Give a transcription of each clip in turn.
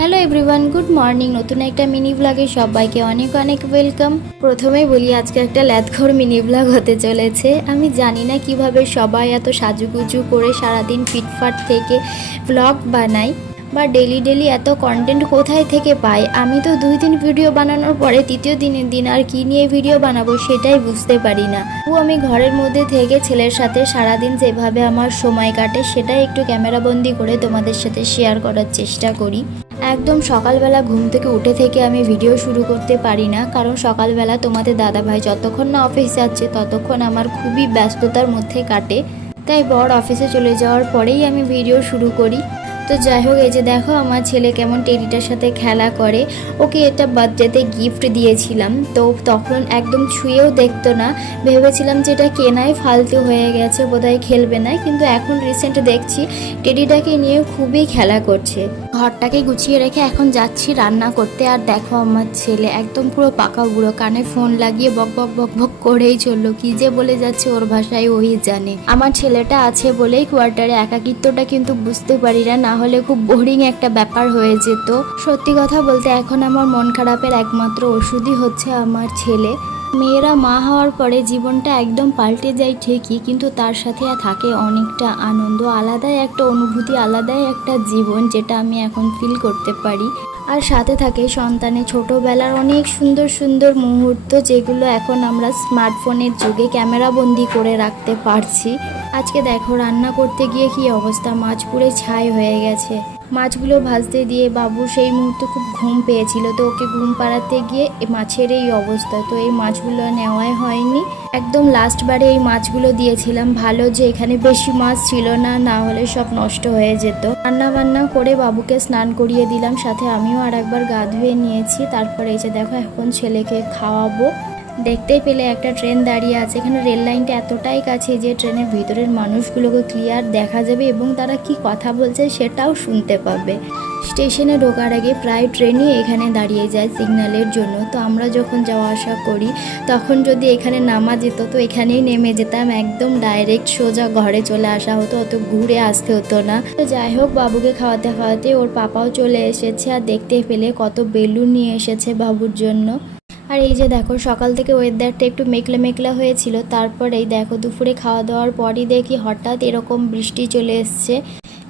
Hello everyone, good morning. নতুন একটা mini ব্লগে সবাইকে অনেক অনেক ওয়েলকাম। প্রথমেই বলি, আজকে একটা ল্যাদঘর মিনি ব্লগ হতে চলেছে। আমি জানি না কিভাবে সবাই এত সাজুগুজু করে সারাদিন ফিটফাট থেকে ব্লগ বানায় বা ডেলি ডেলি এত কন্টেন্ট কোথায় থেকে পাই। আমি তো 2 দিন ভিডিও বানানোর পরে তৃতীয় দিনের দিন আর কি নিয়ে ভিডিও বানাবো সেটাই বুঝতে পারি না। আমি ঘরের মধ্যে থেকে ছেলের সাথে সারাদিন যেভাবে আমার সময় কাটে সেটাই একটু ক্যামেরাবন্দি করে তোমাদের সাথে শেয়ার করার চেষ্টা করি। একদম সকালবেলা ঘুম থেকে উঠে থেকে আমি ভিডিও শুরু করতে পারি না, কারণ সকালবেলা তোমাদের দাদাভাই যতক্ষণ না অফিস যাচ্ছে ততক্ষণ আমার খুবই ব্যস্ততার মধ্যে কাটে। তাই বর অফিসে চলে যাওয়ার পরেই আমি ভিডিও শুরু করি। তো যাই হোক, এই যে দেখো আমার ছেলে কেমন টেডিটার সাথে খেলা করে। ওকে এটা বার্থডেতে গিফট দিয়েছিলাম, তো তখন একদম ছুঁয়েও দেখতো না। ভেবেছিলাম যে এটা কেনাই ফালতু হয়ে গেছে, বোধহয় খেলবে না, কিন্তু এখন রিসেন্ট দেখছি টেডিটাকে নিয়ে খুবই খেলা করছে। ঘরটাকে গুছিয়ে রেখে এখন যাচ্ছি রান্না করতে। আর দেখো আমার ছেলে একদম পুরো পাকা বুড়ো, কানে ফোন লাগিয়ে বক বক বক বক করেই চললো। কি যে বলে যাচ্ছে ওর ভাষায় ওই জানে। আমার ছেলেটা আছে বলেই কোয়ার্টারে একাকিত্বটা কিন্তু বুঝতে পারি না, না হলে খুব বোরিং একটা ব্যাপার হয়ে যেত। সত্যি কথা বলতে এখন আমার মন খারাপের একমাত্র ওষুধই হচ্ছে আমার ছেলে। মেয়েরা মা হওয়ার পরে জীবনটা একদম পাল্টে যায় ঠিকই, কিন্তু তার সাথে থাকে অনেকটা আনন্দ, আলাদাই একটা অনুভূতি, আলাদাই একটা জীবন, যেটা আমি এখন ফিল করতে পারি। আর সাথে থাকে সন্তানের ছোটোবেলার অনেক সুন্দর সুন্দর মুহূর্ত, যেগুলো এখন আমরা স্মার্টফোনের যুগে ক্যামেরাবন্দি করে রাখতে পারছি। আজকে দেখো রান্না করতে গিয়ে কি অবস্থা, মাছ পুড়ে ছাই হয়ে গেছে। মাছগুলো ভাজতে দিয়ে বাবু সেই মুহূর্তে খুব ঘুম পেয়েছিল, তো ওকে ঘুম পাড়াতে গিয়ে মাছের এই অবস্থা। তো এই মাছগুলো নেওয়াই হয়নি, একদম লাস্টবারে এই মাছগুলো দিয়েছিলাম। ভালো যে এখানে বেশি মাছ ছিল না, না হলে সব নষ্ট হয়ে যেত। রান্না বান্না করে বাবুকে স্নান করিয়ে দিলাম, সাথে আমিও আর একবার গা ধুয়ে নিয়েছি। তারপরে এই যে দেখো এখন ছেলেকে খাওয়াবো। দেখতেই পেলে একটা ট্রেন দাঁড়িয়ে আছে। এখানে রেল লাইনটা এতটাই কাছে যে ট্রেনের ভিতরের মানুষগুলোকে ক্লিয়ার দেখা যাবে এবং তারা কি কথা বলছে সেটাও শুনতে পাবে। স্টেশনে ঢোকার আগে প্রায় ট্রেনই এখানে দাঁড়িয়ে যায় সিগন্যালের জন্য। তো আমরা যখন যাওয়া আসা করি তখন যদি এখানে নামা যেত তো এখানেই নেমে যেতাম, একদম ডাইরেক্ট সোজা ঘরে চলে আসা হতো, অত ঘুরে আসতে হতো না। তো যাই হোক, বাবুকে খাওয়াতে খাওয়াতে ওর পাপাও চলে এসেছে। আর দেখতে পেলে কত বেলুন নিয়ে এসেছে বাবুর জন্য। আর এই যে দেখো সকাল থেকে ওয়েদারটা একটু মেঘলা মেঘলা হয়েছিল, তারপর এই দেখো দুপুরে খাওয়া দাওয়ার পরই দেখি হঠাৎ এরকম বৃষ্টি চলে এসছে।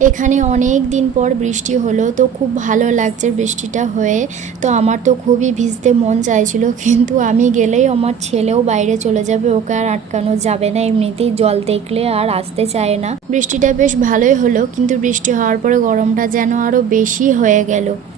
এখানে অনেক দিন পর বৃষ্টি হলো, তো খুব ভালো লাগছে বৃষ্টিটা হয়ে। তো আমার তো খুবই ভিজতে মন চাইছিল, কিন্তু আমি গেলেই আমার ছেলেও বাইরে চলে যাবে, ওকে আর আটকানো যাবে না, এমনিতেই জল দেখলে আর আসতে চায় না। বৃষ্টিটা বেশ ভালোই হলো, কিন্তু বৃষ্টি হওয়ার পরে গরমটা যেন আরও বেশি হয়ে গেল।